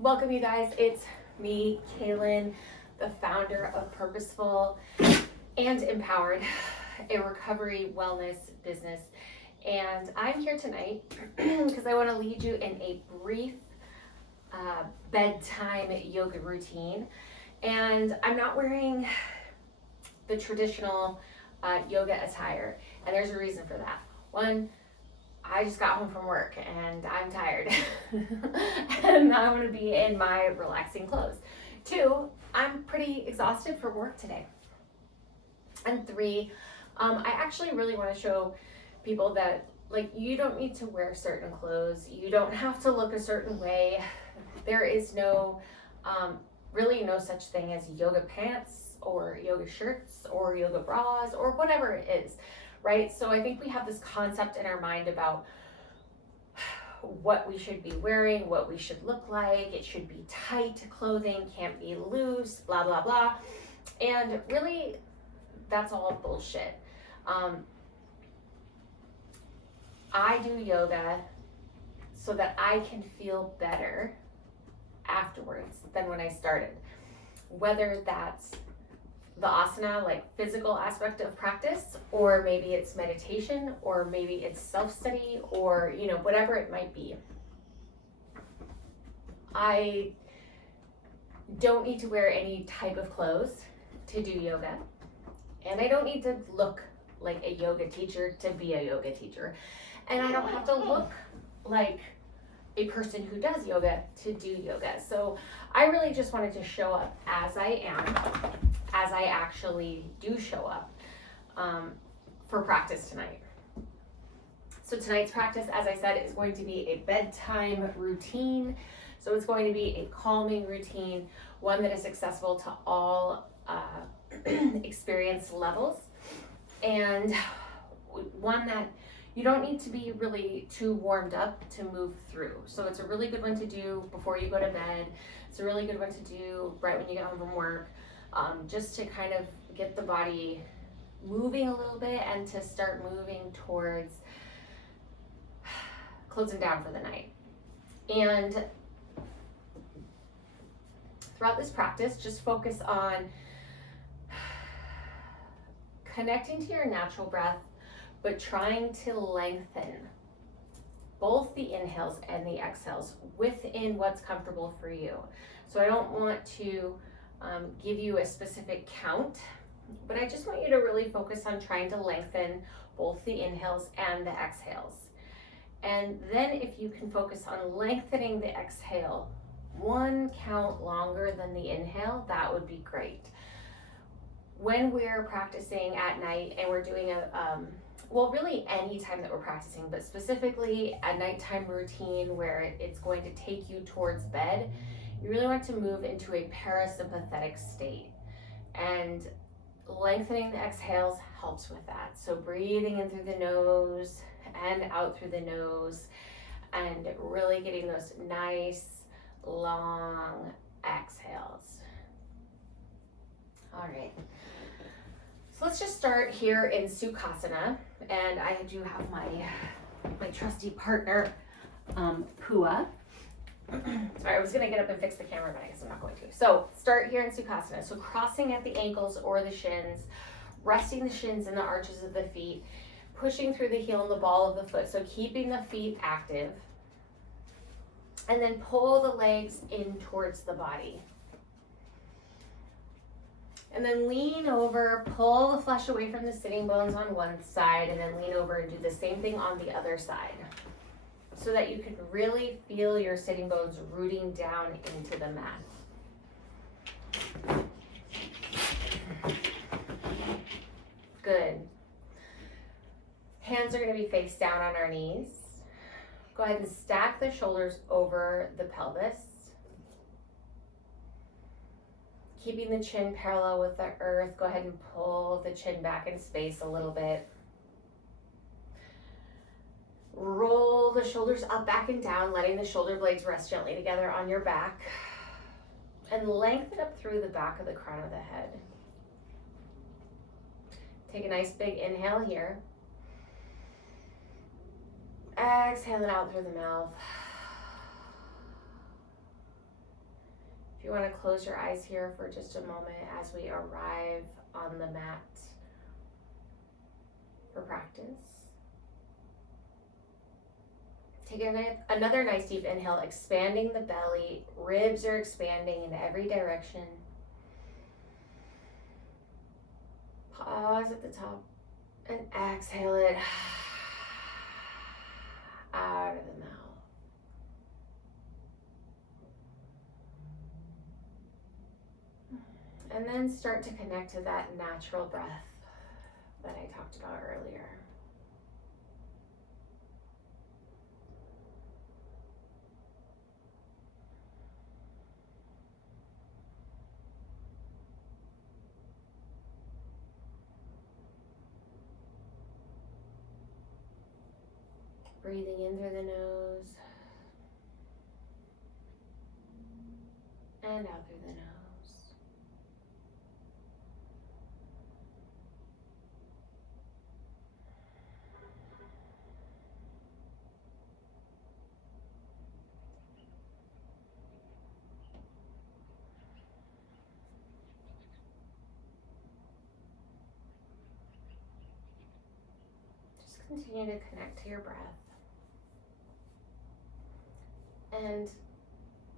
Welcome, you guys. It's me, Kaylin, the founder of Purposeful and Empowered, a recovery wellness business. And I'm here tonight because I want to lead you in a brief bedtime yoga routine. And I'm not wearing the traditional yoga attire, and there's a reason for that. One, I just got home from work and I'm tired and I want to be in my relaxing clothes. Two, I'm pretty exhausted for work today. And three, I actually really want to show people that you don't need to wear certain clothes. You don't have to look a certain way. There is really no such thing as yoga pants or yoga shirts or yoga bras or whatever it is. Right? So I think we have this concept in our mind about what we should be wearing, what we should look like. It should be tight clothing, can't be loose, blah, blah, blah. And really, that's all bullshit. I do yoga so that I can feel better afterwards than when I started. Whether that's the asana, like physical aspect of practice, or maybe it's meditation, or maybe it's self-study, or whatever it might be. I don't need to wear any type of clothes to do yoga, and I don't need to look like a yoga teacher to be a yoga teacher, and I don't have to look like a person who does yoga to do yoga. So I really just wanted to show up as I am, as I actually do show up for practice tonight. So tonight's practice, as I said, is going to be a bedtime routine. So it's going to be a calming routine, one that is accessible to all experience levels, and one that you don't need to be really too warmed up to move through. So it's a really good one to do before you go to bed. It's a really good one to do right when you get home from work. Just to kind of get the body moving a little bit and to start moving towards closing down for the night. And throughout this practice, just focus on connecting to your natural breath, but trying to lengthen both the inhales and the exhales within what's comfortable for you. So I don't want to give you a specific count, but I just want you to really focus on trying to lengthen both the inhales and the exhales. And then if you can focus on lengthening the exhale one count longer than the inhale, that would be great. When we're practicing at night and we're doing really any time that we're practicing, but specifically a nighttime routine where it's going to take you towards bed, you really want to move into a parasympathetic state, and lengthening the exhales helps with that. So breathing in through the nose and out through the nose, and really getting those nice long exhales. All right, so let's just start here in Sukhasana, and I do have my trusty partner, Pua. Sorry, I was gonna get up and fix the camera, but I guess I'm not going to. So start here in Sukhasana. So crossing at the ankles or the shins, resting the shins in the arches of the feet, pushing through the heel and the ball of the foot. So keeping the feet active. And then pull the legs in towards the body. And then lean over, pull the flesh away from the sitting bones on one side, and then lean over and do the same thing on the other side, so that you can really feel your sitting bones rooting down into the mat. Good. Hands are going to be face down on our knees. Go ahead and stack the shoulders over the pelvis. Keeping the chin parallel with the earth, go ahead and pull the chin back in space a little bit. Roll the shoulders up, back, and down, letting the shoulder blades rest gently together on your back. And lengthen up through the back of the crown of the head. Take a nice big inhale here. Exhale it out through the mouth. you want to close your eyes here for just a moment as we arrive on the mat for practice. Take another nice deep inhale, expanding the belly. Ribs are expanding in every direction. Pause at the top and exhale it out of the mouth. And then start to connect to that natural breath that I talked about earlier. Breathing in through the nose and out through the nose. Just continue to connect to your breath. And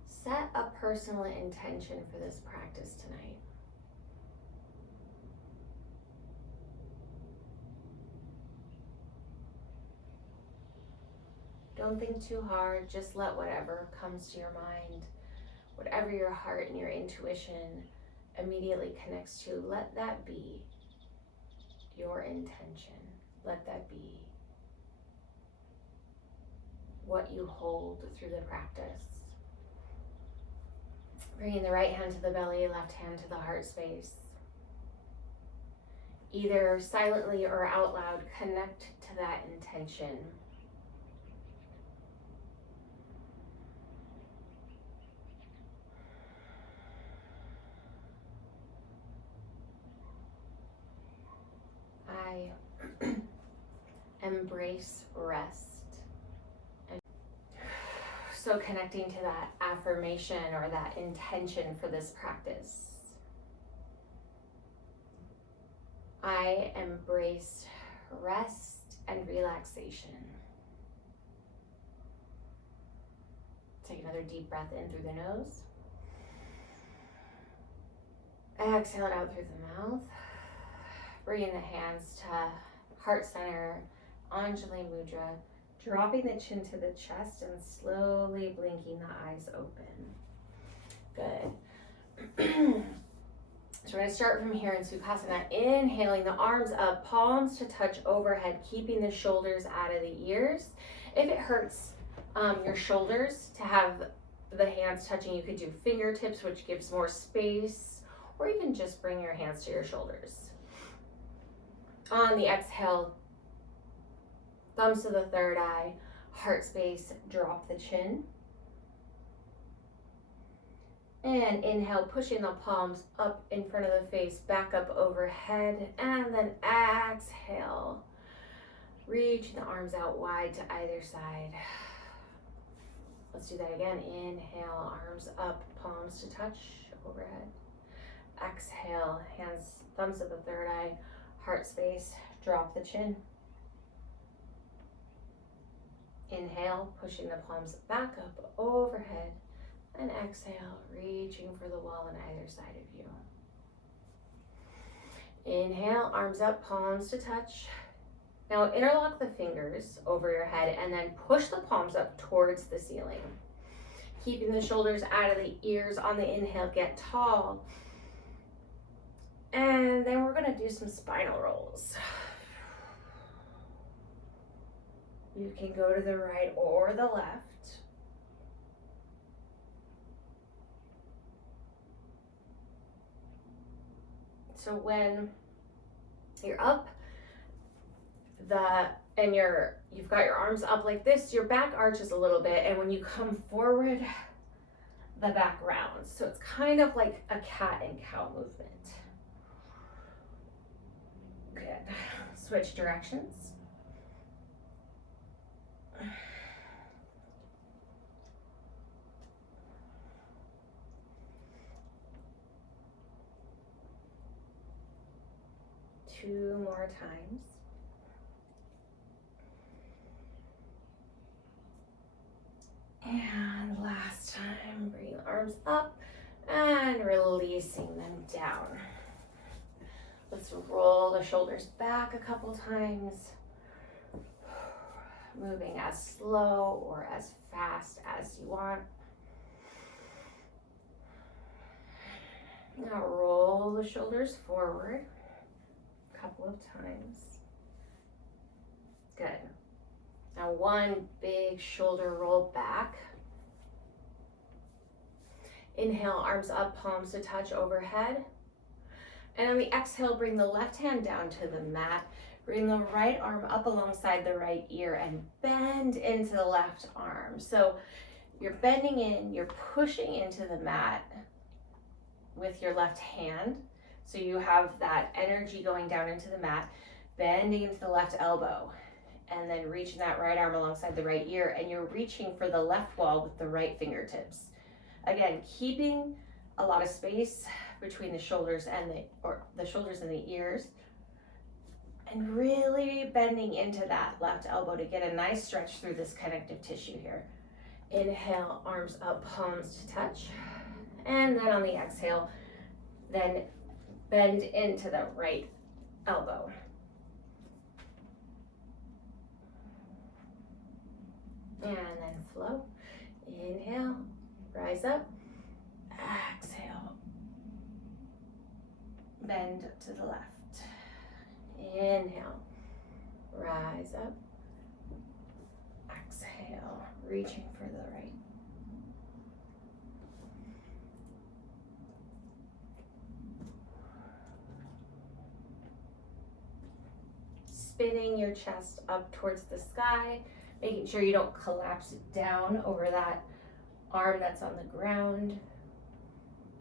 set a personal intention for this practice tonight. Don't think too hard, just let whatever comes to your mind, whatever your heart and your intuition immediately connects to, let that be your intention. Let that be what you hold through the practice. Bringing the right hand to the belly, left hand to the heart space. Either silently or out loud, connect to that intention. I embrace rest. So connecting to that affirmation or that intention for this practice. I embrace rest and relaxation. Take another deep breath in through the nose. Exhale it out through the mouth. Bringing the hands to heart center, Anjali Mudra. Dropping the chin to the chest and slowly blinking the eyes open. Good. So we're going to start from here in Sukhasana. Inhaling the arms up, palms to touch overhead, keeping the shoulders out of the ears. If it hurts your shoulders to have the hands touching, you could do fingertips, which gives more space, or you can just bring your hands to your shoulders. On the exhale, thumbs to the third eye, heart space, drop the chin. And inhale, pushing the palms up in front of the face, back up overhead, and then exhale. Reaching the arms out wide to either side. Let's do that again. Inhale, arms up, palms to touch overhead. Exhale, hands, thumbs to the third eye, heart space, drop the chin. Inhale, pushing the palms back up overhead, and exhale, reaching for the wall on either side of you. Inhale, arms up, palms to touch. Now interlock the fingers over your head and then push the palms up towards the ceiling. Keeping the shoulders out of the ears on the inhale, get tall. And then we're gonna do some spinal rolls. You can go to the right or the left. So when you're up, you've got your arms up like this, your back arches a little bit, and when you come forward, the back rounds. So it's kind of like a cat and cow movement. Good. Switch directions. 2 more times. And last time, bring the arms up and releasing them down. Let's roll the shoulders back a couple times. Moving as slow or as fast as you want. Now roll the shoulders forward a couple of times. Good. Now one big shoulder roll back. Inhale, arms up, palms to touch overhead. And on the exhale, bring the left hand down to the mat. Bring the right arm up alongside the right ear and bend into the left arm. So you're bending in, you're pushing into the mat with your left hand. So you have that energy going down into the mat, bending into the left elbow, and then reaching that right arm alongside the right ear, and you're reaching for the left wall with the right fingertips. Again, keeping a lot of space between the shoulders and the shoulders and the ears, and really bending into that left elbow to get a nice stretch through this connective tissue here. Inhale, arms up, palms to touch. And then on the exhale, then bend into the right elbow. And then flow. Inhale, rise up. Exhale, bend to the left. Inhale, rise up. Exhale, reaching for the right. Spinning your chest up towards the sky, making sure you don't collapse down over that arm that's on the ground.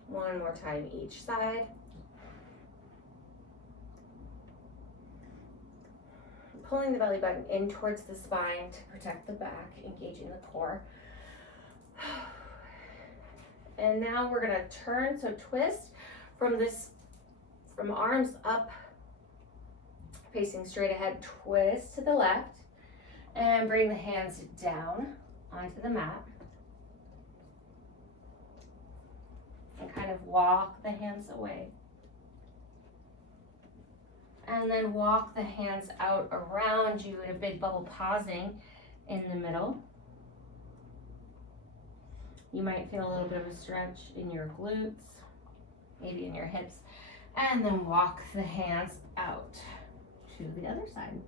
One more time each side. Pulling the belly button in towards the spine to protect the back, engaging the core. And now we're gonna turn, so twist from arms up, facing straight ahead, twist to the left, and bring the hands down onto the mat. And kind of walk the hands away. And then walk the hands out around you in a big bubble, pausing in the middle. You might feel a little bit of a stretch in your glutes, maybe in your hips. And then walk the hands out to the other side.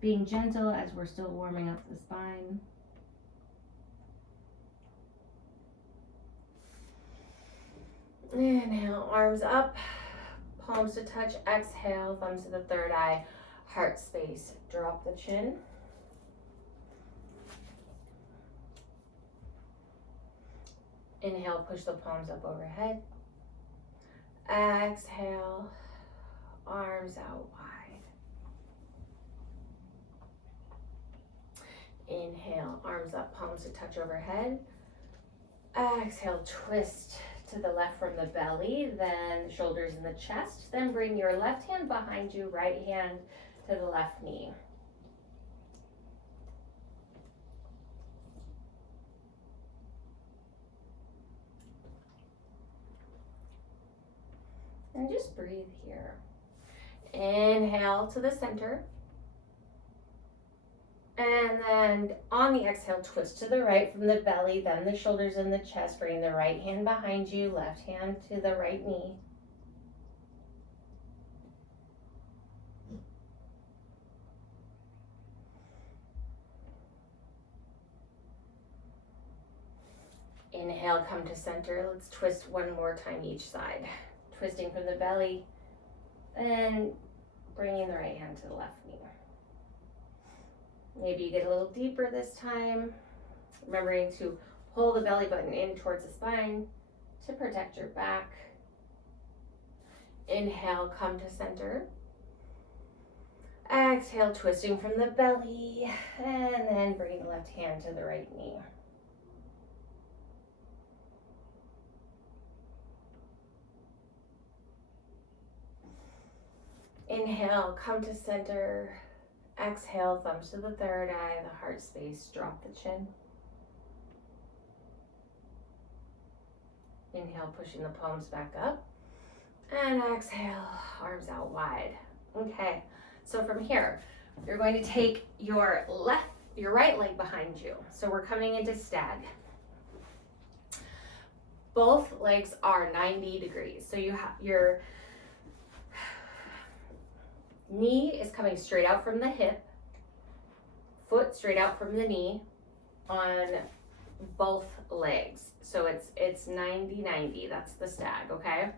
Being gentle as we're still warming up the spine. Inhale, arms up. Palms to touch, exhale, thumbs to the third eye, heart space. Drop the chin. Inhale, push the palms up overhead. Exhale, arms out wide. Inhale, arms up, palms to touch overhead. Exhale, twist to the left from the belly, then the shoulders and the chest. Then bring your left hand behind you, right hand to the left knee. And just breathe here. Inhale to the center. And then on the exhale, twist to the right from the belly, then the shoulders and the chest. Bring the right hand behind you, left hand to the right knee. Inhale, come to center. Let's twist one more time each side. Twisting from the belly, and bringing the right hand to the left knee. Maybe you get a little deeper this time, remembering to pull the belly button in towards the spine to protect your back. Inhale, come to center. Exhale, twisting from the belly, and then bring the left hand to the right knee. Inhale, come to center. Exhale, thumbs to the third eye, the heart space, drop the chin. Inhale, pushing the palms back up. And exhale, arms out wide. Okay, so from here, you're going to take your right leg behind you. So we're coming into stag. Both legs are 90 degrees. So you have your knee is coming straight out from the hip, foot straight out from the knee on both legs. So it's 90-90. That's the stag, okay?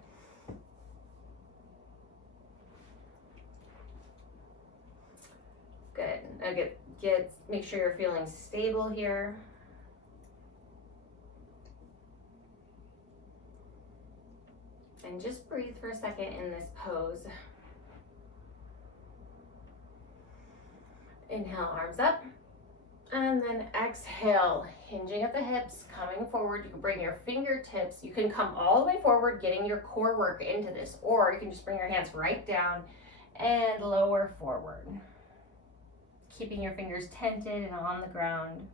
Good. Now make sure you're feeling stable here. And just breathe for a second in this pose. Inhale, arms up. And then exhale, hinging at the hips, coming forward. You can bring your fingertips. You can come all the way forward, getting your core work into this. Or you can just bring your hands right down and lower forward. Keeping your fingers tented and on the ground.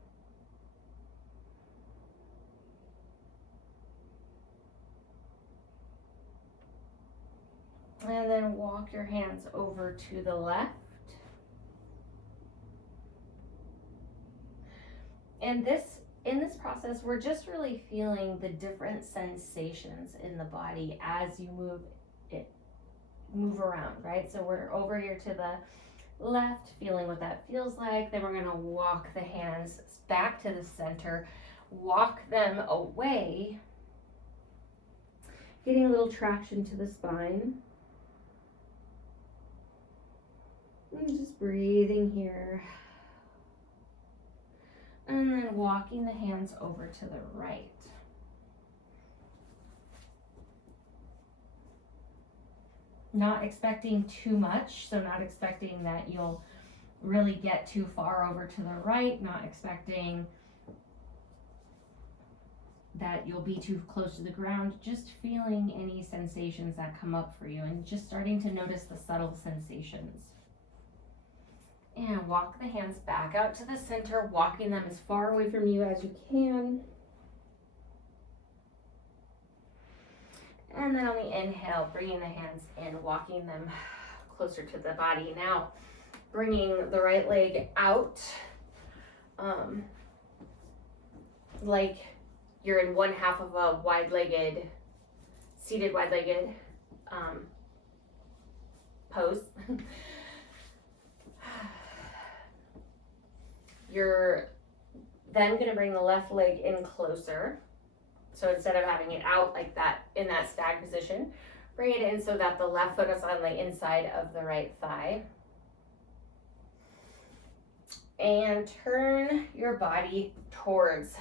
And then walk your hands over to the left. And in this process, we're just really feeling the different sensations in the body as you move around, right? So we're over here to the left, feeling what that feels like. Then we're gonna walk the hands back to the center, walk them away, getting a little traction to the spine. And just breathing here. And then walking the hands over to the right. Not expecting too much, so not expecting that you'll really get too far over to the right, not expecting that you'll be too close to the ground, just feeling any sensations that come up for you and just starting to notice the subtle sensations. And walk the hands back out to the center, walking them as far away from you as you can. And then on the inhale, bringing the hands in, walking them closer to the body. Now, bringing the right leg out, like you're in one half of a seated wide-legged pose. You're then going to bring the left leg in closer. So instead of having it out like that in that stag position, bring it in so that the left foot is on the inside of the right thigh. And turn your body towards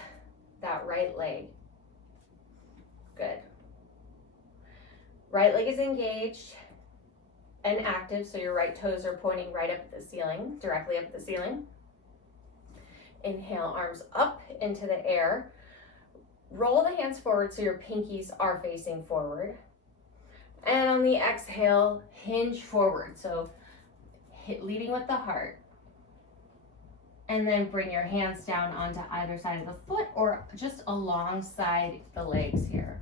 that right leg. Good. Right leg is engaged and active, so your right toes are pointing right up at the ceiling, directly up at the ceiling. Inhale, arms up into the air. Roll the hands forward so your pinkies are facing forward. And on the exhale, hinge forward. So leading with the heart. And then bring your hands down onto either side of the foot or just alongside the legs here.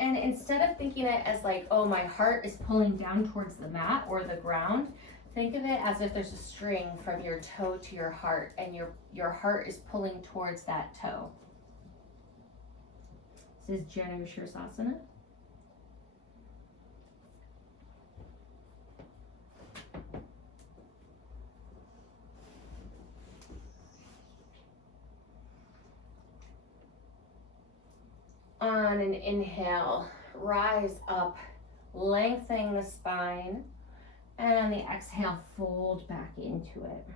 And instead of thinking it as like, oh, my heart is pulling down towards the mat or the ground, think of it as if there's a string from your toe to your heart and your heart is pulling towards that toe. This is Janu Shirsasana. On an inhale, rise up, lengthening the spine, and on the exhale, fold back into it.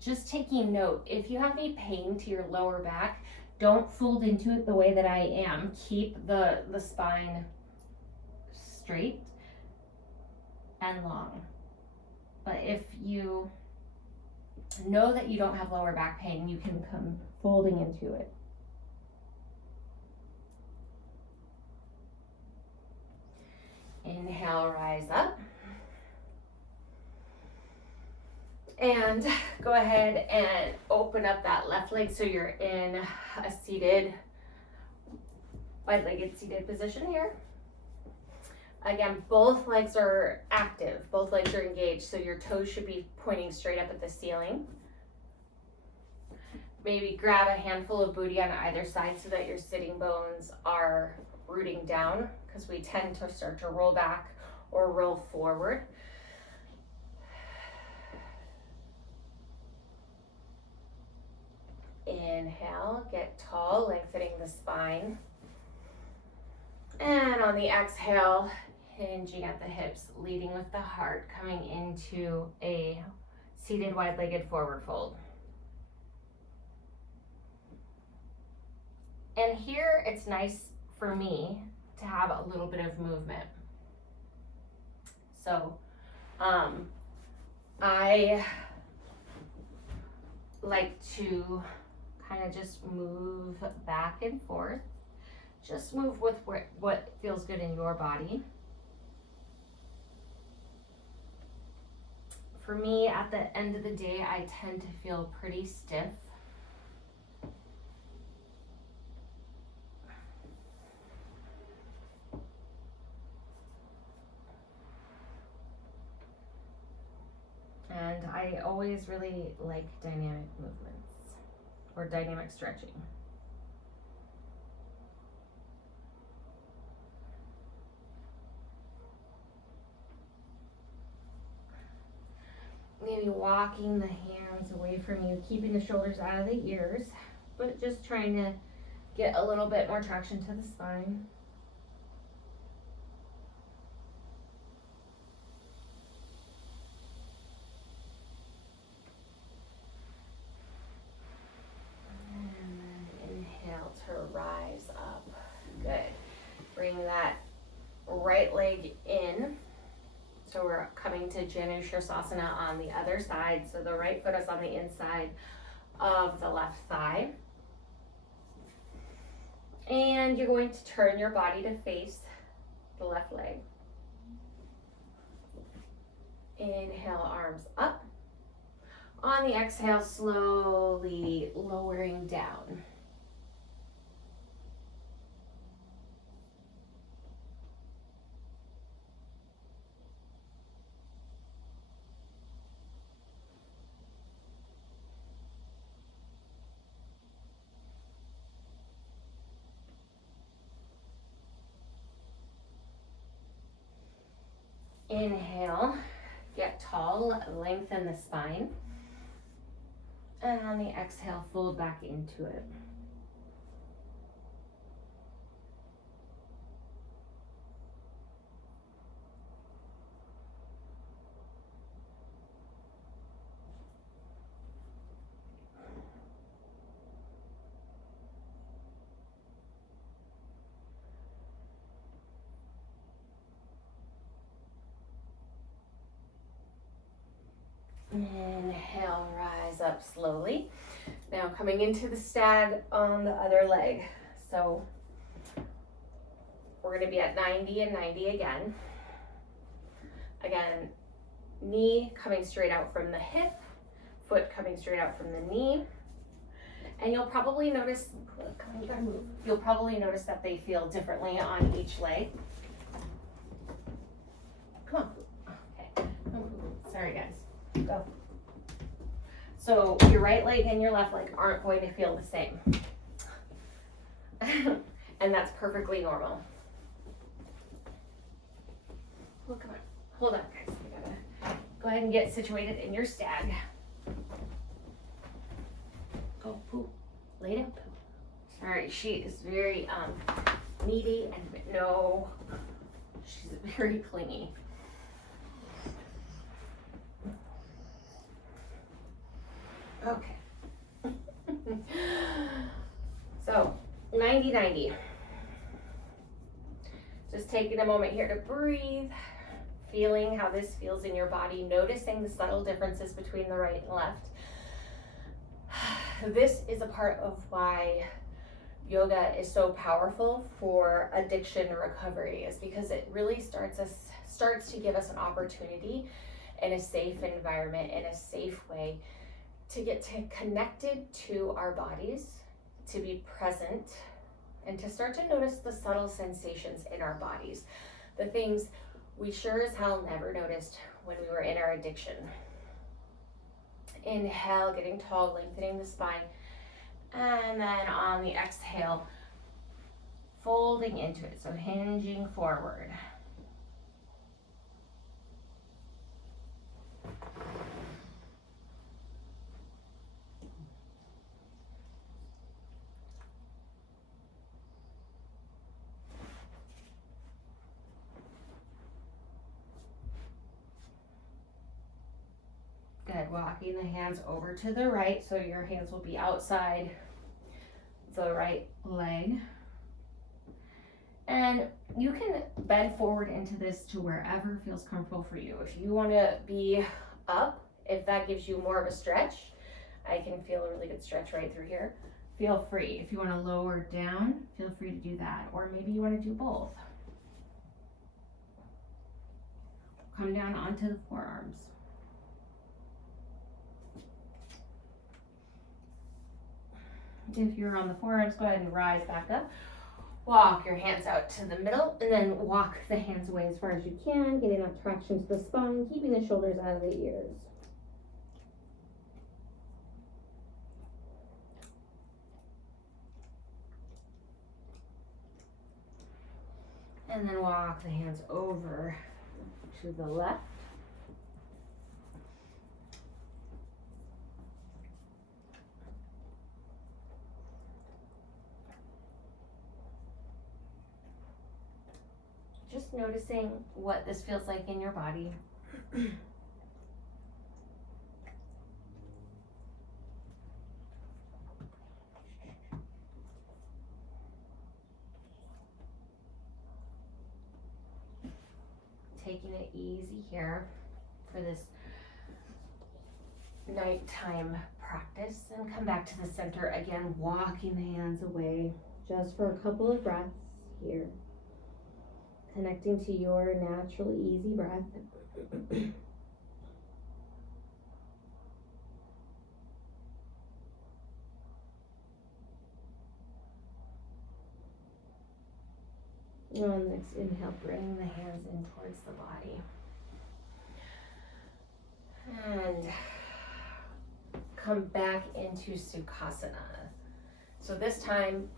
Just taking note, if you have any pain to your lower back, don't fold into it the way that I am. Keep the spine straight and long. But if you know that you don't have lower back pain, you can come folding into it. Inhale, rise up. And go ahead and open up that left leg so you're in a seated, wide-legged seated position here. Again, both legs are active, both legs are engaged, so your toes should be pointing straight up at the ceiling. Maybe grab a handful of booty on either side so that your sitting bones are rooting down, because we tend to start to roll back or roll forward. Inhale, get tall, lengthening the spine. And on the exhale, hinging at the hips, leading with the heart, coming into a seated wide-legged forward fold. And here it's nice for me to have a little bit of movement. So I like to kind of just move back and forth. Just move with what feels good in your body. For me, at the end of the day, I tend to feel pretty stiff. And I always really like dynamic movements or dynamic stretching. Maybe walking the hands away from you, keeping the shoulders out of the ears, but just trying to get a little bit more traction to the spine. To rise up. Good. Bring that right leg in. So we're coming to Janu Shirsasana on the other side. So the right foot is on the inside of the left thigh. And you're going to turn your body to face the left leg. Inhale, arms up. On the exhale, slowly lowering down. Inhale, get tall, lengthen the spine. And on the exhale, fold back into it. Inhale, rise up slowly. Now coming into the stag on the other leg. So we're going to be at 90 and 90 again. Again, knee coming straight out from the hip, foot coming straight out from the knee. And you'll probably notice, you gotta move. You'll probably notice that they feel differently on each leg. Come on. Okay. Sorry guys. Go. So your right leg and your left leg aren't going to feel the same. And that's perfectly normal. Well, come on. Hold on, guys. We gotta go ahead and get situated in your stag. Go poo. Lay down poo. Sorry, she is very needy and no, she's very clingy. Okay. So 90-90. Just taking a moment here to breathe, feeling how this feels in your body, noticing the subtle differences between the right and left. This is a part of why yoga is so powerful for addiction recovery is because it really starts to give us an opportunity in a safe environment, in a safe way, to get connected to our bodies, to be present, and to start to notice the subtle sensations in our bodies, the things we sure as hell never noticed when we were in our addiction. Inhale, getting tall, lengthening the spine, and then on the exhale, folding into it, so hinging forward. Good, walking the hands over to the right, so your hands will be outside the right leg. And you can bend forward into this to wherever feels comfortable for you. If you want to be up, if that gives you more of a stretch, I can feel a really good stretch right through here. Feel free. If you want to lower down, feel free to do that. Or maybe you want to do both. Come down onto the forearms. If you're on the forearms, go ahead and rise back up. Walk your hands out to the middle and then walk the hands away as far as you can, getting that traction to the spine, keeping the shoulders out of the ears. And then walk the hands over to the left. Just noticing what this feels like in your body. Taking it easy here for this nighttime practice, and come back to the center again, walking the hands away just for a couple of breaths here. Connecting to your natural, easy breath. On the next inhale, bring the hands in towards the body. And come back into Sukhasana. So this time,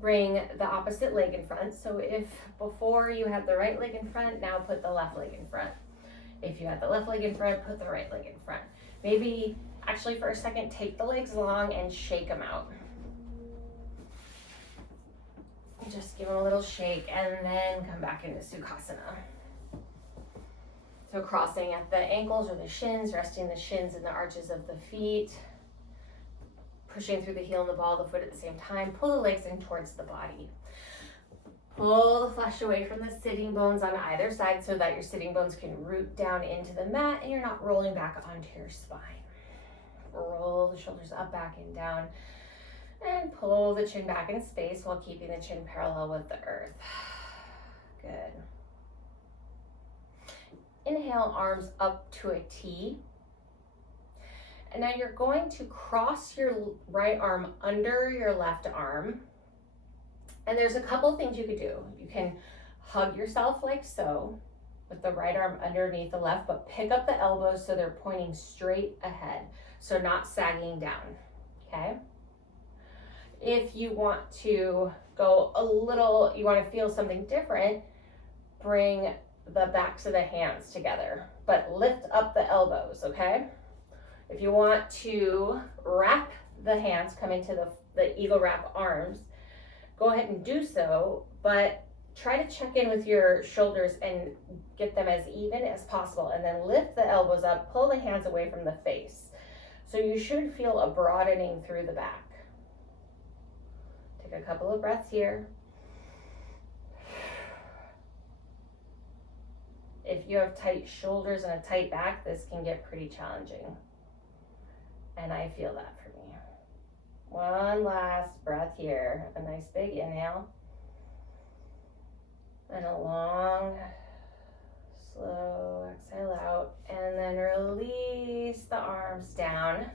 bring the opposite leg in front. So if before you had the right leg in front, now put the left leg in front. If you had the left leg in front, put the right leg in front. Maybe actually for a second, take the legs long and shake them out. Just give them a little shake and then come back into Sukhasana. So crossing at the ankles or the shins, resting the shins in the arches of the feet. Pushing through the heel and the ball of the foot at the same time. Pull the legs in towards the body. Pull the flesh away from the sitting bones on either side so that your sitting bones can root down into the mat and you're not rolling back onto your spine. Roll the shoulders up, back, and down. And pull the chin back in space while keeping the chin parallel with the earth. Good. Inhale, arms up to a T. And now you're going to cross your right arm under your left arm. And there's a couple things you could do. You can hug yourself like so, with the right arm underneath the left, but pick up the elbows so they're pointing straight ahead, so not sagging down, okay? If you want to go a little, you want to feel something different, bring the backs of the hands together, but lift up the elbows, okay? If you want to wrap the hands, come into the eagle wrap arms, go ahead and do so, but try to check in with your shoulders and get them as even as possible, and then lift the elbows up, pull the hands away from the face. So you should feel a broadening through the back. Take a couple of breaths here. If you have tight shoulders and a tight back, this can get pretty challenging. And I feel that for me. One last breath here. A nice big inhale. And a long, slow exhale out. And then release the arms down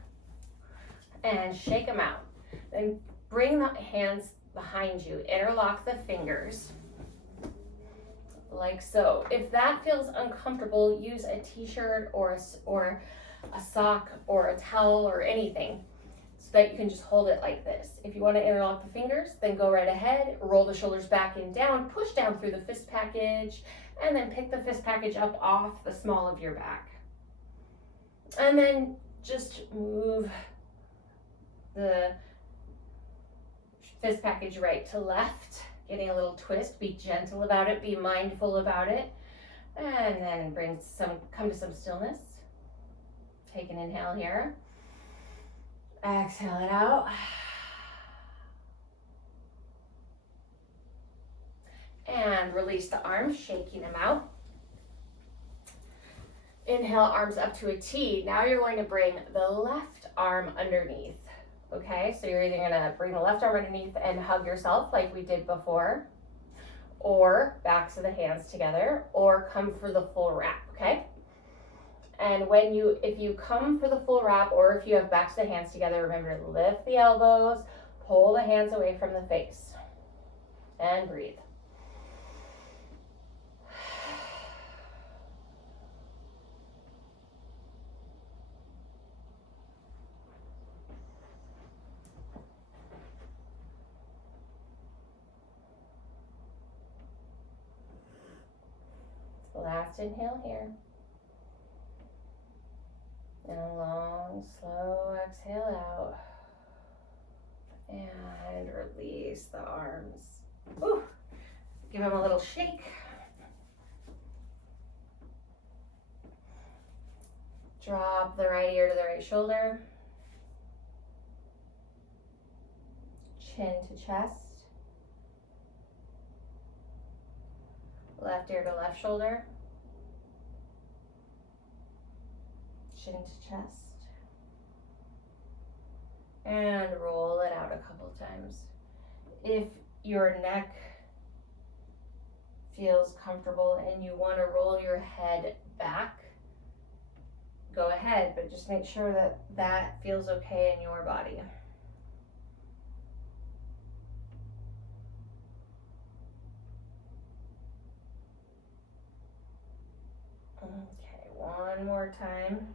and shake them out. Then bring the hands behind you. Interlock the fingers like so. If that feels uncomfortable, use a t-shirt or a sock or a towel or anything so that you can just hold it like this. If you want to interlock the fingers, then go right ahead, roll the shoulders back and down, push down through the fist package, and then pick the fist package up off the small of your back. And then just move the fist package right to left, getting a little twist. Be gentle about it, be mindful about it, and then come to some stillness. Take an inhale here, exhale it out, and release the arms, shaking them out. Inhale, arms up to a T. Now you're going to bring the left arm underneath. Okay, so you're either gonna bring the left arm underneath and hug yourself like we did before, or backs of the hands together, or come for the full wrap, okay? And if you come for the full wrap, or if you have backs of the hands together, remember to lift the elbows, pull the hands away from the face, and breathe. Last inhale here. And a long, slow exhale out. And release the arms. Woo. Give them a little shake. Drop the right ear to the right shoulder. Chin to chest. Left ear to left shoulder. Chin to chest. And roll it out a couple times. If your neck feels comfortable and you want to roll your head back, go ahead, but just make sure that that feels okay in your body. Okay, one more time.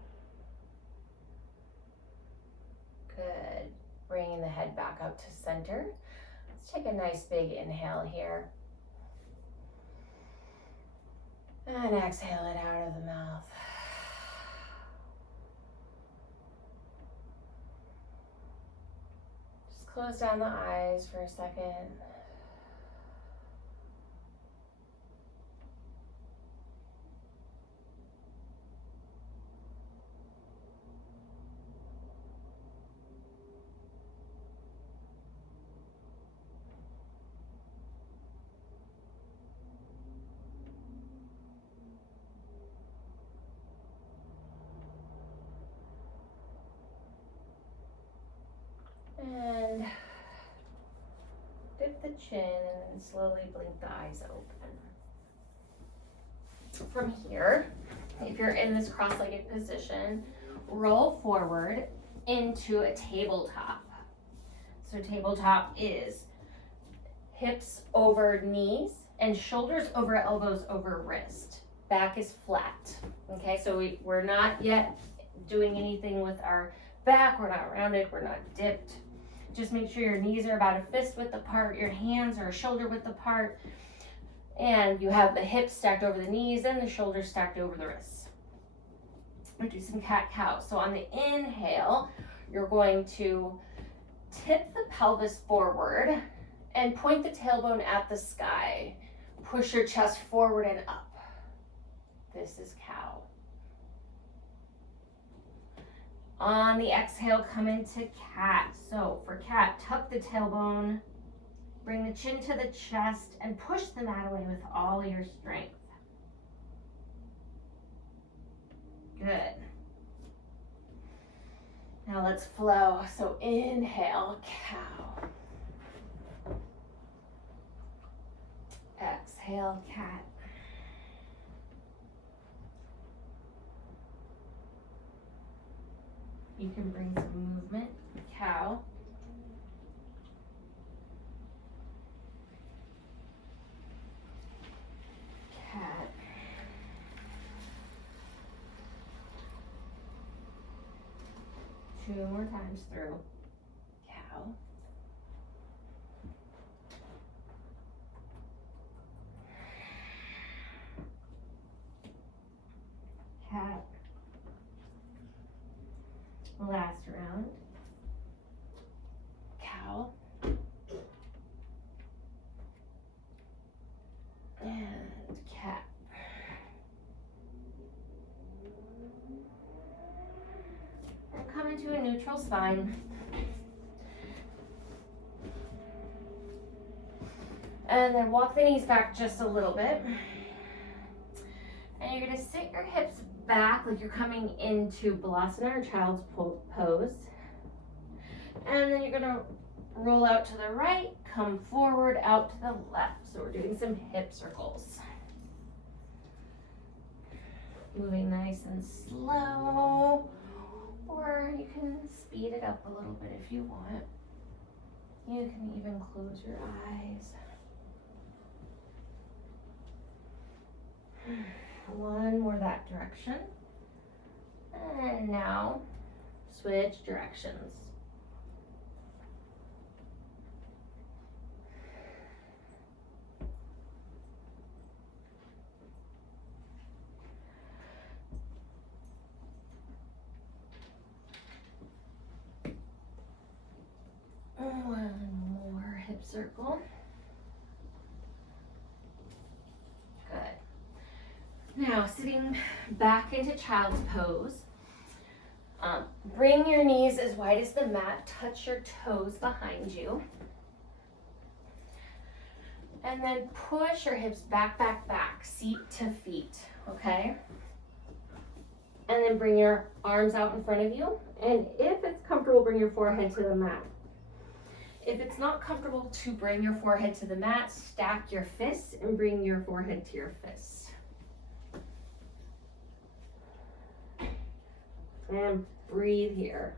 Good. Bringing the head back up to center. Let's take a nice big inhale here. And exhale it out of the mouth. Just close down the eyes for a second. And dip the chin and then slowly blink the eyes open. From here, if you're in this cross-legged position, roll forward into a tabletop. So tabletop is hips over knees and shoulders over elbows over wrist. Back is flat. Okay, so we're not yet doing anything with our back. We're not rounded, we're not dipped. Just make sure your knees are about a fist width apart, your hands are a shoulder width apart, and you have the hips stacked over the knees and the shoulders stacked over the wrists. We'll do some cat-cow. So on the inhale, you're going to tip the pelvis forward and point the tailbone at the sky. Push your chest forward and up. This is cow. On the exhale, come into cat. So for cat, tuck the tailbone, bring the chin to the chest, and push the mat away with all your strength. Good. Now let's flow. So inhale, cow. Exhale, cat. You can bring some movement, cow. Cat. Two more times through. Cow. Cat. Last round. Cow. And cat. And come into a neutral spine. And then walk the knees back just a little bit. And you're gonna sit your hips back like you're coming into Balasana or child's pose. And then you're gonna roll out to the right, come forward, out to the left. So we're doing some hip circles. Moving nice and slow, or you can speed it up a little bit if you want. You can even close your eyes. One more that direction. And now switch directions. One more hip circle. Good. Now sitting back into child's pose. Bring your knees as wide as the mat. Touch your toes behind you. And then push your hips back, back, back, seat to feet, okay? And then bring your arms out in front of you. And if it's comfortable, bring your forehead to the mat. If it's not comfortable to bring your forehead to the mat, stack your fists and bring your forehead to your fists. And breathe here.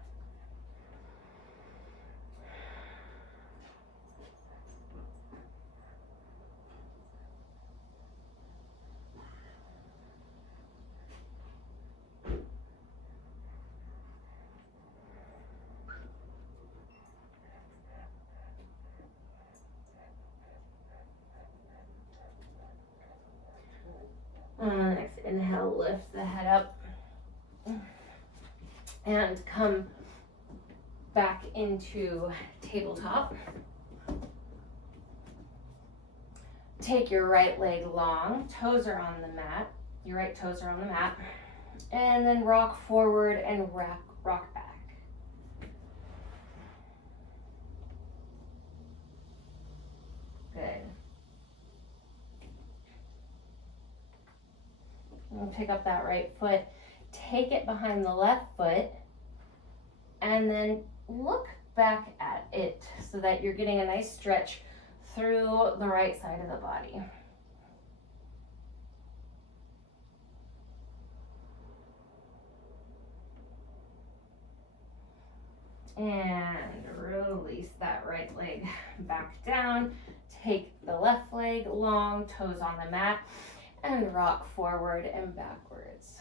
Next inhale, lift the head up and come back into tabletop. Take your right leg long, toes are on the mat, your right toes are on the mat, and then rock forward and rock back. Good. And pick up that right foot, take it behind the left foot, and then look back at it so that you're getting a nice stretch through the right side of the body. And release that right leg back down. Take the left leg long, toes on the mat, and rock forward and backwards.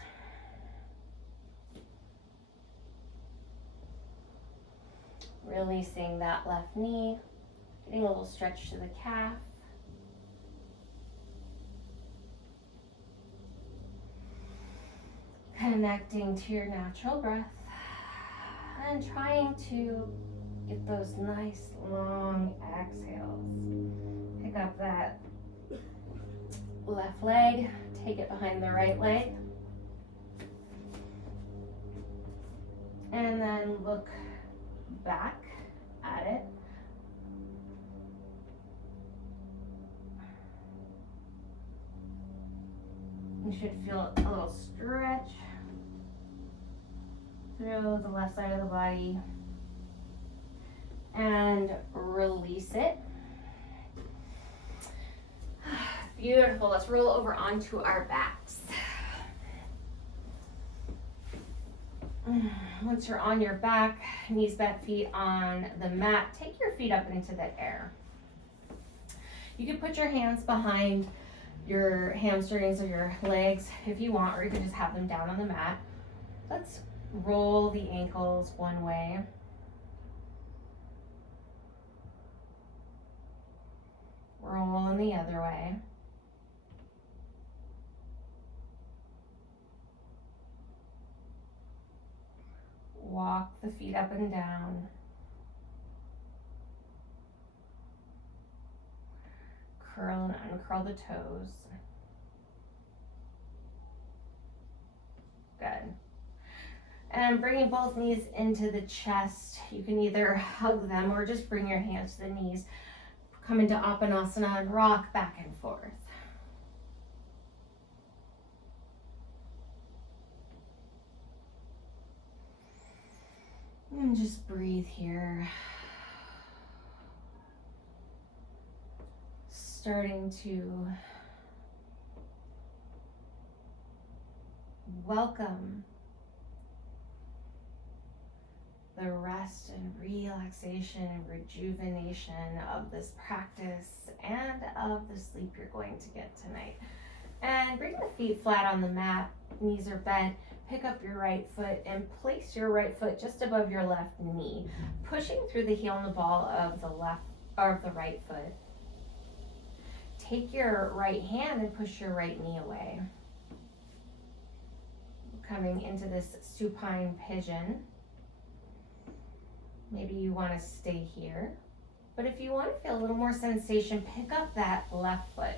Releasing that left knee, getting a little stretch to the calf. Connecting to your natural breath and trying to get those nice long exhales. Pick up that left leg, take it behind the right leg, and then look back at it. You should feel a little stretch. through the left side of the body and release it. Beautiful. Let's roll over onto our backs. Once you're on your back, knees bent, feet on the mat, take your feet up into the air. You can put your hands behind your hamstrings or your legs if you want, or you can just have them down on the mat. Let's roll the ankles one way. Roll in the other way. Walk the feet up and down. Curl and uncurl the toes. Good. And bringing both knees into the chest. You can either hug them or just bring your hands to the knees. Come into Apanasana and rock back and forth. And just breathe here. Starting to welcome the rest and relaxation and rejuvenation of this practice and of the sleep you're going to get tonight. And bring the feet flat on the mat, knees are bent. Pick up your right foot and place your right foot just above your left knee, pushing through the heel and the ball of the left or of the right foot. Take your right hand and push your right knee away. Coming into this supine pigeon. Maybe you want to stay here, but if you want to feel a little more sensation, pick up that left foot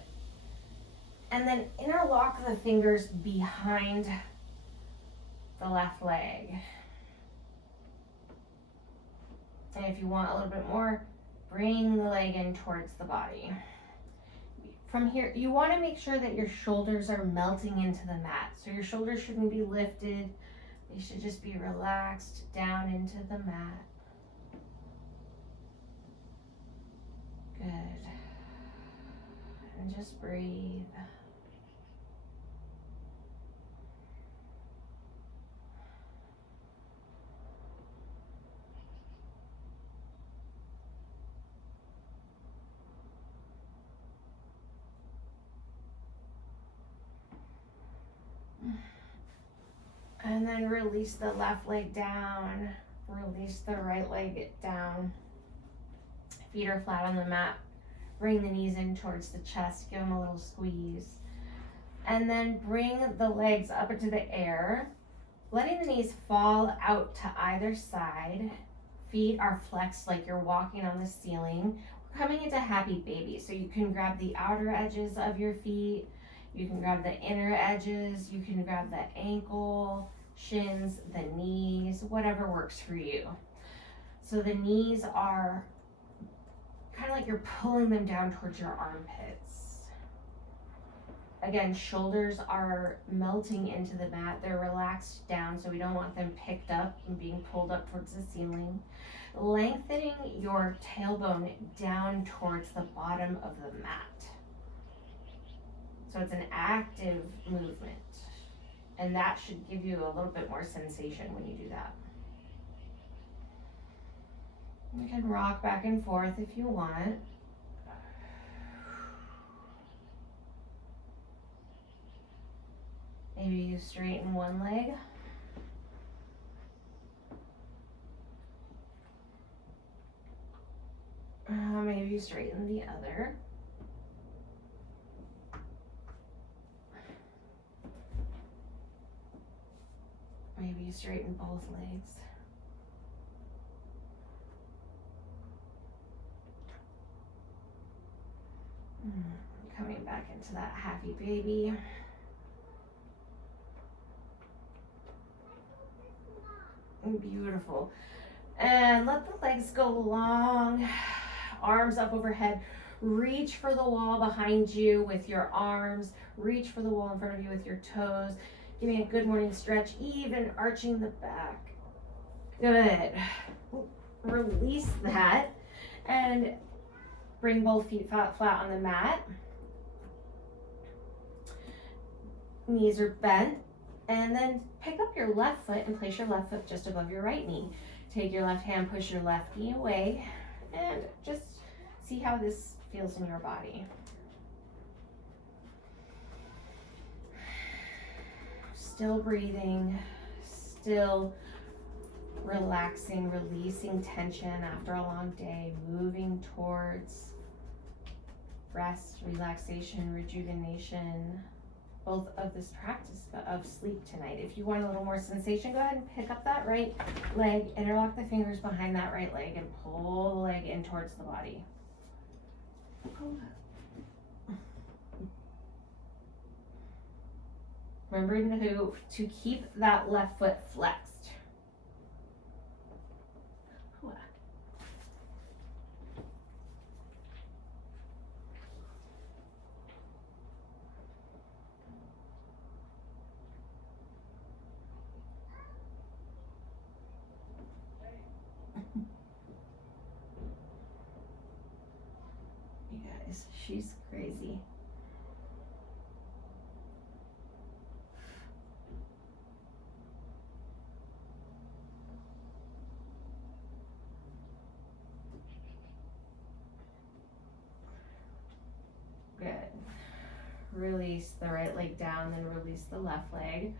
and then interlock the fingers behind the left leg. And if you want a little bit more, bring the leg in towards the body. From here, you want to make sure that your shoulders are melting into the mat. So your shoulders shouldn't be lifted. They should just be relaxed down into the mat. Good. And just breathe. And then release the left leg down, release the right leg down. Feet are flat on the mat. Bring the knees in towards the chest, give them a little squeeze. And then bring the legs up into the air, letting the knees fall out to either side. Feet are flexed like you're walking on the ceiling. We're coming into happy baby, so you can grab the outer edges of your feet. You can grab the inner edges, you can grab the ankle, shins, the knees, whatever works for you. So the knees are kind of like you're pulling them down towards your armpits. Again, shoulders are melting into the mat. They're relaxed down, so we don't want them picked up and being pulled up towards the ceiling. Lengthening your tailbone down towards the bottom of the mat. So it's an active movement, and that should give you a little bit more sensation when you do that. You can rock back and forth if you want. Maybe you straighten one leg. Maybe you straighten the other. Maybe you straighten both legs. Coming back into that happy baby. Beautiful. And let the legs go long, arms up overhead. Reach for the wall behind you with your arms. Reach for the wall in front of you with your toes. Give me a good morning stretch, even arching the back. Good. Release that and bring both feet flat on the mat. Knees are bent, and then pick up your left foot and place your left foot just above your right knee. Take your left hand, push your left knee away, and just see how this feels in your body. Still breathing, still relaxing, releasing tension after a long day, moving towards rest, relaxation, rejuvenation, both of this practice of sleep tonight. If you want a little more sensation, go ahead and pick up that right leg, interlock the fingers behind that right leg, and pull the leg in towards the body. Remember to keep that left foot flexed. You guys, she's crazy. Good. Release the right leg down, then release the left leg.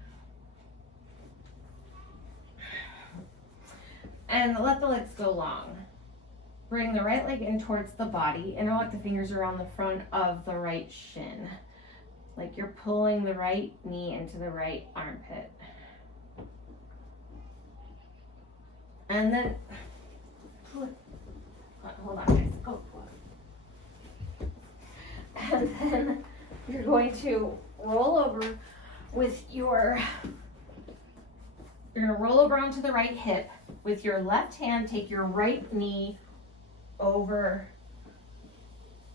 And let the legs go long. Bring the right leg in towards the body. Interlock the fingers around the front of the right shin. Like you're pulling the right knee into the right armpit. And then, hold on guys, go. And then you're going to roll over with you're gonna roll over onto the right hip. With your left hand, take your right knee over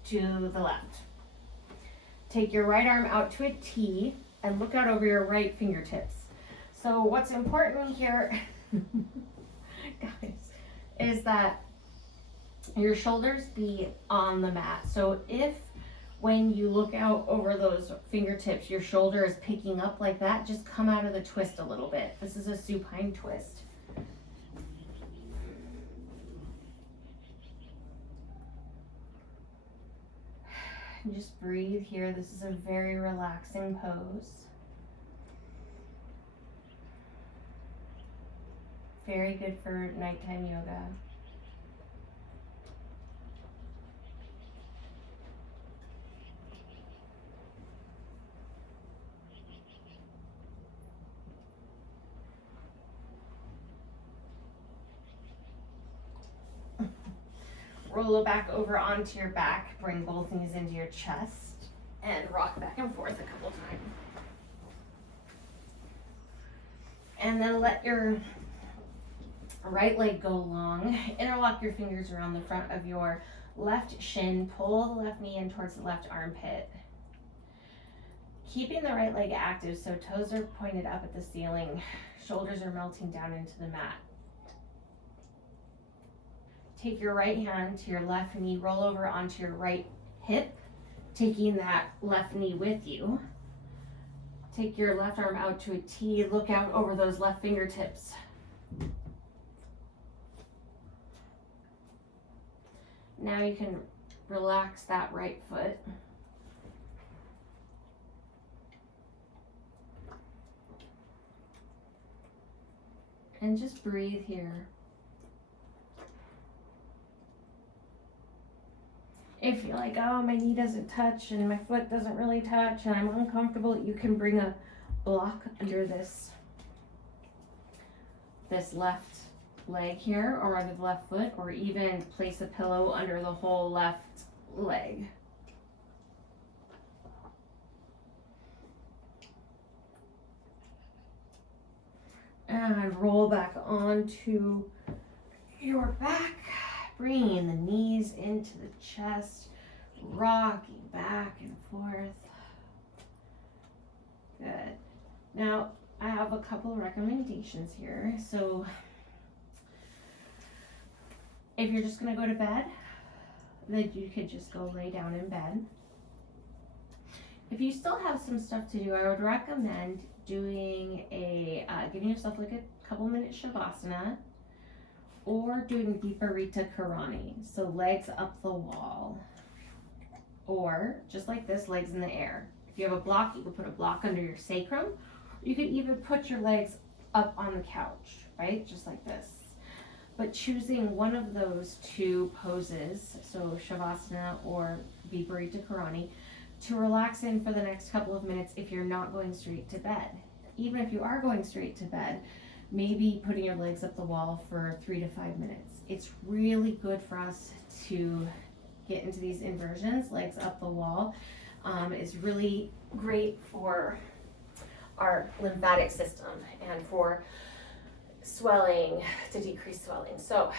to the left. Take your right arm out to a T and look out over your right fingertips. So what's important here, guys, is that your shoulders be on the mat. So if when you look out over those fingertips, your shoulder is picking up like that, just come out of the twist a little bit. This is a supine twist. And just breathe here. This is a very relaxing pose. Very good for nighttime yoga. Roll it back over onto your back. Bring both knees into your chest and rock back and forth a couple times. And then let your right leg go long. Interlock your fingers around the front of your left shin. Pull the left knee in towards the left armpit. Keeping the right leg active so toes are pointed up at the ceiling. Shoulders are melting down into the mat. Take your right hand to your left knee, roll over onto your right hip, taking that left knee with you. Take your left arm out to a T, look out over those left fingertips. Now you can relax that right foot. And just breathe here. If you're like, oh, my knee doesn't touch and my foot doesn't really touch and I'm uncomfortable, you can bring a block under this left leg here, or under the left foot, or even place a pillow under the whole left leg. And roll back onto your back. Bringing the knees into the chest, rocking back and forth. Good. Now, I have a couple recommendations here. So, If you're just gonna go to bed, then you could just go lay down in bed. If you still have some stuff to do, I would recommend doing giving yourself like a couple minute shavasana, or doing viparita karani, so legs up the wall, or just like this, legs in the air. If you have a block, you can put a block under your sacrum. You could even put your legs up on the couch, right? Just like this. But choosing one of those two poses, so shavasana or viparita karani, to relax in for the next couple of minutes if you're not going straight to bed. Even if you are going straight to bed, maybe putting your legs up the wall for 3 to 5 minutes. It's really good for us to get into these inversions, legs up the wall. It's really great for our lymphatic system and for swelling, to decrease swelling. So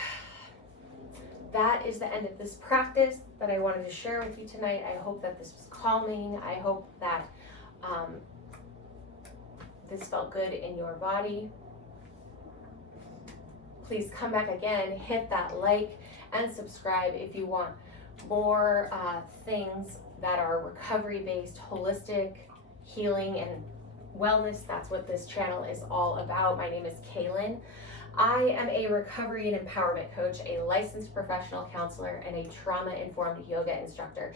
that is the end of this practice that I wanted to share with you tonight. I hope that this was calming. I hope that this felt good in your body. Please come back again, hit that like and subscribe if you want more things that are recovery-based, holistic healing and wellness. That's what this channel is all about. My name is Kaylin. I am a recovery and empowerment coach, a licensed professional counselor, and a trauma-informed yoga instructor.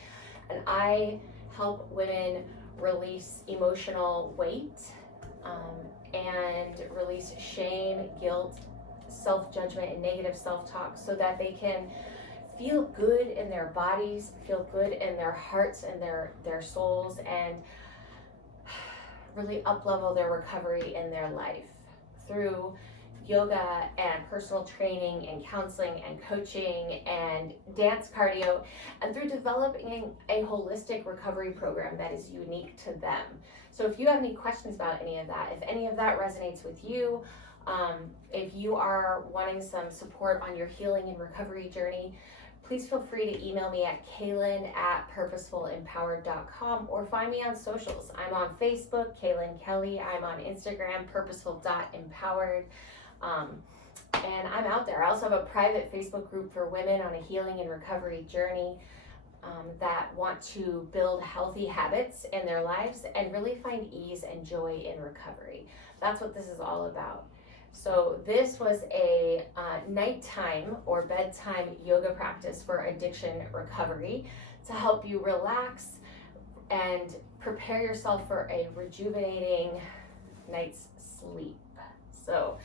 And I help women release emotional weight and release shame, guilt, self-judgment, and negative self-talk so that they can feel good in their bodies, feel good in their hearts and their souls, and really up-level their recovery in their life through yoga and personal training and counseling and coaching and dance cardio, and through developing a holistic recovery program that is unique to them. So if you have any questions about any of that, if any of that resonates with you, if you are wanting some support on your healing and recovery journey, please feel free to email me at kaylin@purposefulempowered.com or find me on socials. I'm on Facebook, Kaylin Kelly. I'm on Instagram, purposeful.empowered. And I'm out there. I also have a private Facebook group for women on a healing and recovery journey that want to build healthy habits in their lives and really find ease and joy in recovery. That's what this is all about. So this was a nighttime or bedtime yoga practice for addiction recovery to help you relax and prepare yourself for a rejuvenating night's sleep. So